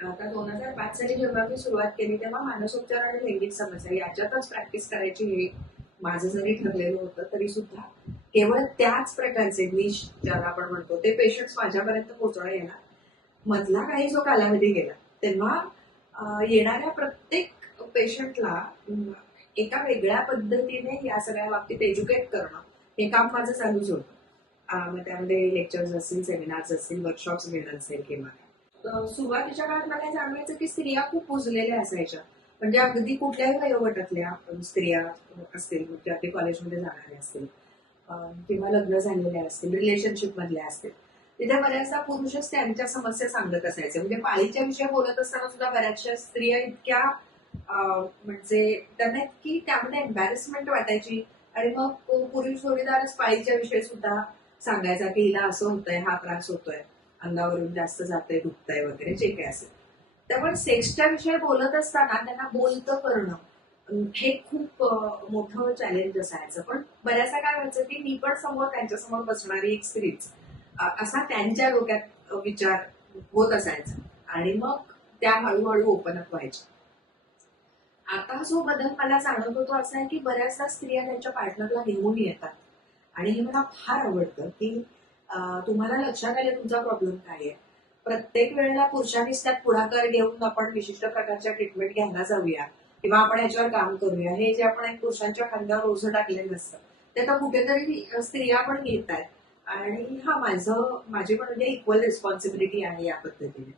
आता 2005 साली जेव्हा मी सुरुवात केली तेव्हा मानसोपचार आणि लैंगिक समस्या याच्यातच प्रॅक्टिस करायची हे माझं जरी ठरलेलं होतं तरी सुद्धा केवळ त्याच प्रकारचे निश ज्याला आपण म्हणतो ते पेशंट्स माझ्यापर्यंत पोहोचणं येणार मधला काही जो कालावधी गेला तेव्हा येणाऱ्या प्रत्येक पेशंटला एका वेगळ्या पद्धतीने या सगळ्या बाबतीत एज्युकेट करणं हे काम माझं चालूच होतं. मग त्यामध्ये लेक्चर्स असतील, सेमिनार्स असतील, वर्कशॉप्स घेणं असेल किंवा सुरुवातीच्या काळात मला हे जाणवायचं की स्त्रिया खूप पुजलेल्या असायच्या. म्हणजे अगदी कुठल्याही वयोगटातल्या स्त्रिया असतील, म्हणजे अगदी कॉलेजमध्ये जाणाऱ्या असतील किंवा लग्न झालेल्या असतील, रिलेशनशिप मधल्या असतील, तिथे बऱ्याचदा पुरुषच त्यांच्या समस्या सांगत असायचे. म्हणजे पाळीच्या विषयी बोलत असताना सुद्धा बऱ्याचशा स्त्रिया इतक्या म्हणजे त्यांना इतकी त्यामध्ये एम्बॅरेसमेंट वाटायची आणि मग पुरुष जोडीदारच पाळीच्या विषयी सुद्धा सांगायचा की हिला असं होतंय, हा त्रास होतोय, अंगावरून जास्त जातंय, दुखतंय वगैरे जे काही असेल. त्यामुळे सेक्सच्या विषयी बोलत असताना त्यांना बोलतं करणं हे खूप मोठं चॅलेंज असायचं. पण बऱ्याचदा काय व्हायचं की मी पण समोर त्यांच्यासमोर बसणारी एक स्त्रीच असा त्यांच्या डोक्यात विचार होत असायचा आणि मग त्या हळूहळू ओपन अप व्हायच्या. आता जो बदल मला जाणवतो तो असा आहे की बऱ्याचदा स्त्रिया त्यांच्या पार्टनरला घेऊन येतात आणि हे मला फार आवडतं की तुम्हाला लक्षात आलं तुमचा प्रॉब्लेम काय आहे. प्रत्येक वेळेला पुरुषांनीच त्यात पुढाकार घेऊन आपण विशिष्ट प्रकारच्या ट्रीटमेंट घ्यायला जाऊया किंवा आपण याच्यावर काम करूया हे जे आपण एक पुरुषांच्या खांद्यावर ओझं टाकलेलं नसतं ते तर कुठेतरी स्त्रिया पण घेत आहेत. आणि हा माझी पण म्हणजे इक्वल रिस्पॉन्सिबिलिटी आहे या पद्धतीने.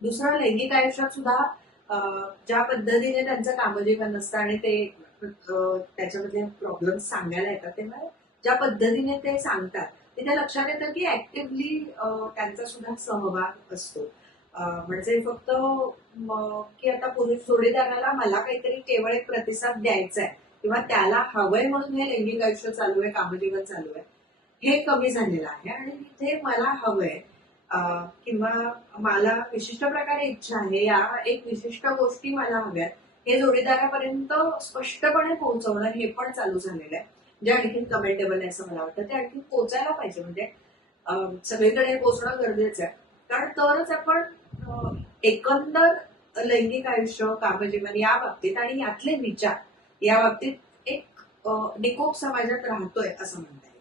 दुसरं लैंगिक आयुष्यात सुद्धा ज्या पद्धतीने त्यांचं कामजीवन असतं आणि ते त्याच्यामधले प्रॉब्लेम सांगायला येतात तेव्हा ज्या पद्धतीने ते सांगतात तिथे लक्षात येतं की ऍक्टिव्हली त्यांचा सुद्धा सहभाग असतो. म्हणजे फक्त की आता पुरुष जोडीदाराला मला काहीतरी केवळ एक प्रतिसाद द्यायचा आहे किंवा त्याला हवंय म्हणून हे लैंगिक आयुष्य चालू आहे, कामजीवन चालू आहे, हे कमी झालेलं आहे. आणि तिथे मला हवंय किंवा मला विशिष्ट प्रकारे इच्छा आहे, या एक विशिष्ट गोष्टी मला हव्यात हे जोडीदारापर्यंत स्पष्टपणे पोहोचवणं हे पण चालू झालेलं आहे. जे आणखी कमेंटेबल आहे असं मला वाटतं. ते आणखी पोचायला पाहिजे. म्हणजे सगळीकडे पोचणं गरजेचं आहे. कारण तरच आपण एकंदर लैंगिक आयुष्य, कामजीवन या बाबतीत आणि यातले विचार या बाबतीत एक निकोप समाजात राहतोय असं म्हणता येईल.